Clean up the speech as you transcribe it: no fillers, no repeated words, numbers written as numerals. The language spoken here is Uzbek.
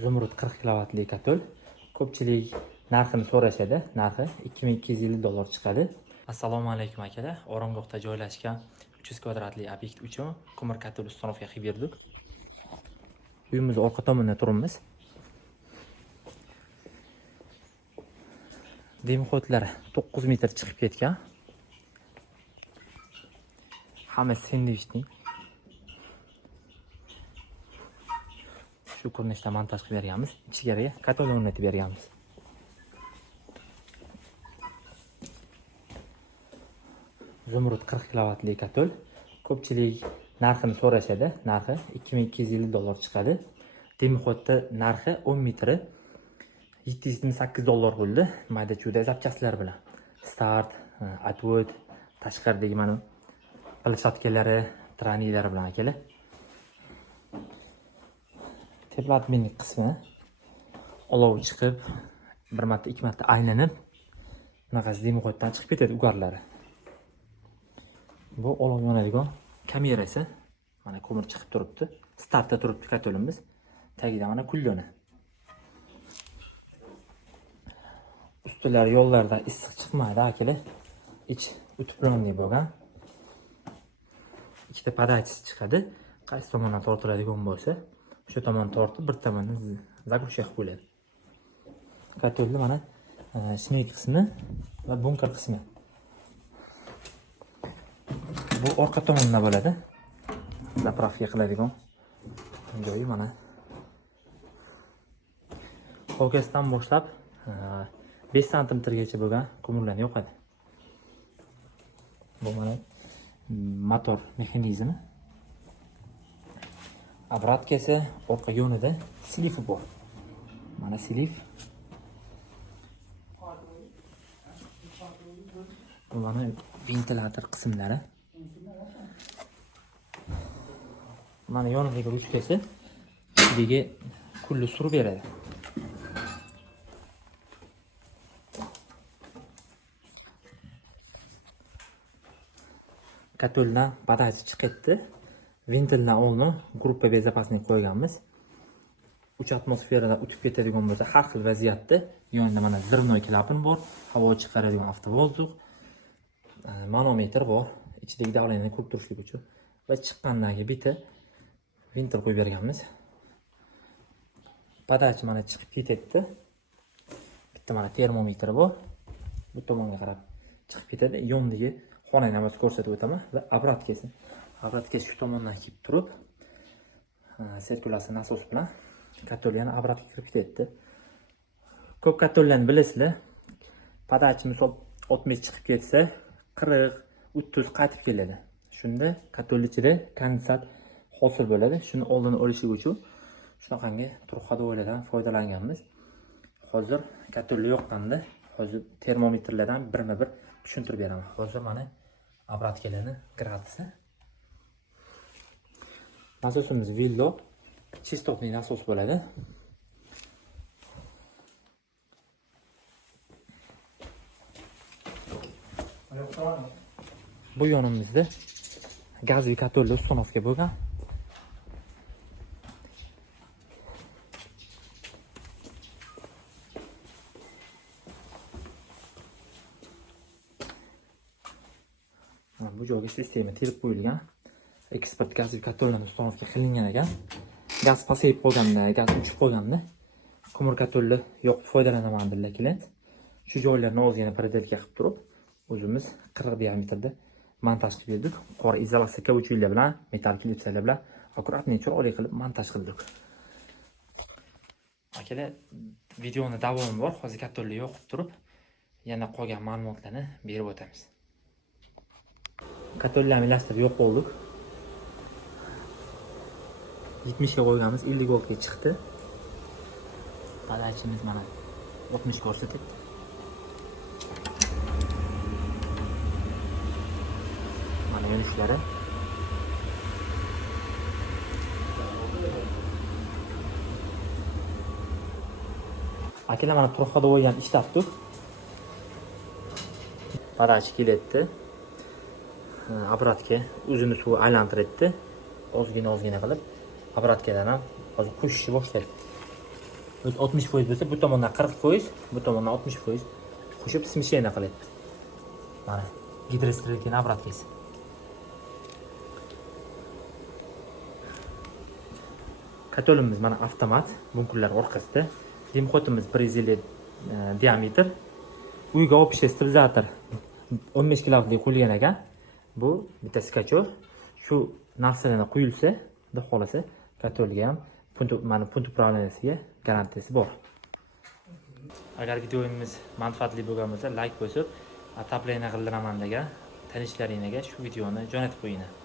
Zumrud 40 kilovatli katul. Ko'pchilik narxini so'rashadi. Narxi $2250 chiqadi. Assalomu alaykum akalar. Oromgohda joylashgan 300 kvadratli obyekt uchun ko'mir katul ustanovka qilib berdik. Uyimiz orqa tomonida turibmiz. Dehqonlar 9 metr chiqib ketgan. Hammasi sendvichning. Shu ko'rinishda montaj qilib berganmiz. Ichkariga katul o'rnatib berganmiz. Zumrud 40 kilovatli katul. Ko'pchilik narxini so'rashadi. Narxi $2250 chiqadi. Dehqonda narxi 10 metri $728 bo'ldi. Mayda-chuyda zapchastlar bilan. Start, atwood, tashqaridagi mana plashotkalari, tranilari bilan akalar. Teplatmenlik qismi olov chiqib, bir marta, ikki marta aylanib, bunaqasi dehqondan chiqib ketadi ugarlari. Bu olov yonadigan kamerasi. Mana ko'mir chiqib turibdi. Startda turibdi katulimiz. Tagida mana kulloni. Ustilar yo'llarda issiq chiqmaydi akalar. Ich utuplanli bo'lgan. Ikkita podachisi chiqadi. Qaysi tomondan tortiladigan bo'lsa, o'sha tomon tortib, bir tomondan zagrushak bo'ladi. Katulni mana shmey qismi va bunker qismi. Bu orqa tomonda bo'ladi. Zapravka qiladigan joyi mana. Fokusdan boshlab 5 santimetrgacha bo'lgan ko'mirlarni yoqadi. Bu mana motor mexanizmi. Обраткасы orqa yonida slifi bor. Mana slif. Bu mana ventilator qismlari. Mana yonidagi ruchkasi ichiga kulli surib beradi. Katuldan podachi chiqibdi. Ventildan oldin gruppa bezopasnik qo'yganmiz. 3 atmosferada o'tib ketadigan bo'lsa, har xil vaziyatda yonida mana zirnoy klapan bor, havo chiqaradigan avtovozdux, manometr bor, ichidagi davleniyani ko'rib turishlik uchun va chiqqandagi bitta ventil qo'yib berganmiz. Podachi mana chiqib ketdi. Bitta mana termometr bor. Bu tomonga qarab chiqib ketadi. Yondagi xonani ham ko'rsatib o'taman va обраткасы. Обраткасы shu tomondan kelib turib, sirkulyatsiya nasos bilan katullarni obratga kirib ketdi. Ko'p katullarni bilasizlar. Podachi misol 60 chiqib ketsa, 40, 30 qaytib keladi. Shunda katul ichida kondensat hosil bo'ladi. Shuni oldini olishlik uchun shunaqangi turq xodovoylardan foydalanganmiz. Hozir katul yoqqanda, hozir termometrlardan birma-bir tushuntirib beraman. Hozir mana obratkalarni gradisi. Nasosimiz Villo chistotli nasos bo'ladi. Bu yonimizda gazli katulli ustanovka bo'lgan. Bu joyga sistema terib qo'yilgan. Eksport gazli katullarni ustanovka qilingan ekan. Gaz pasayib qolganda, gaz uchib qolganda ko'mir katulli yoqib foydalanaman dedilar klient. Shu joylarni ozgina parallelga qilib turib, o'zimiz 40 diametrda montaj qilib berdik. Qora izolyatsiya kauchuklar bilan, metall klipsalar bilan akkuratni chiroyli qilib montaj qildik. Akalar, videoni davomi bor. Hozir katulni yoqib turib, yana qolgan ma'lumotlarni berib o'tamiz. Katullarni ilashtirib yo'q bo'ldik. 70 ga qo'yganmiz, 50 voltga chiqdi. Podachimiz mana 60 ko'rsatdi. Mana yonishlari. Akalar mana turq xodovoyni ishlatdik. Podachi keletdi. Obratga o'zini suv aylantirdi. Ozgina qilib obratkadan ham hozir qo'shishni boshladi. o'zi 60% bo'lsa, bu tomondan 40%, bu tomondan 60% qo'shib смещение qilyapti. Mana gidrostrelkani обраткасы. Katolimiz mana avtomat, bunkurlar orqasida. Dimoxodimiz 150 diametr. Uyga общий stabilizator 15 kilovatli qo'yilgan ekan. Bu bitta skachok. Shu narsalarni quyilsa, xudo xolasa, katolga ham punkt upravleniyasiga garantiyasi bor. Agar videomiz manfaatli bo'lgan bo'lsa, like bosib, отопление qildiraman degan tanishlaringizga shu videoni jo'natib qo'ying.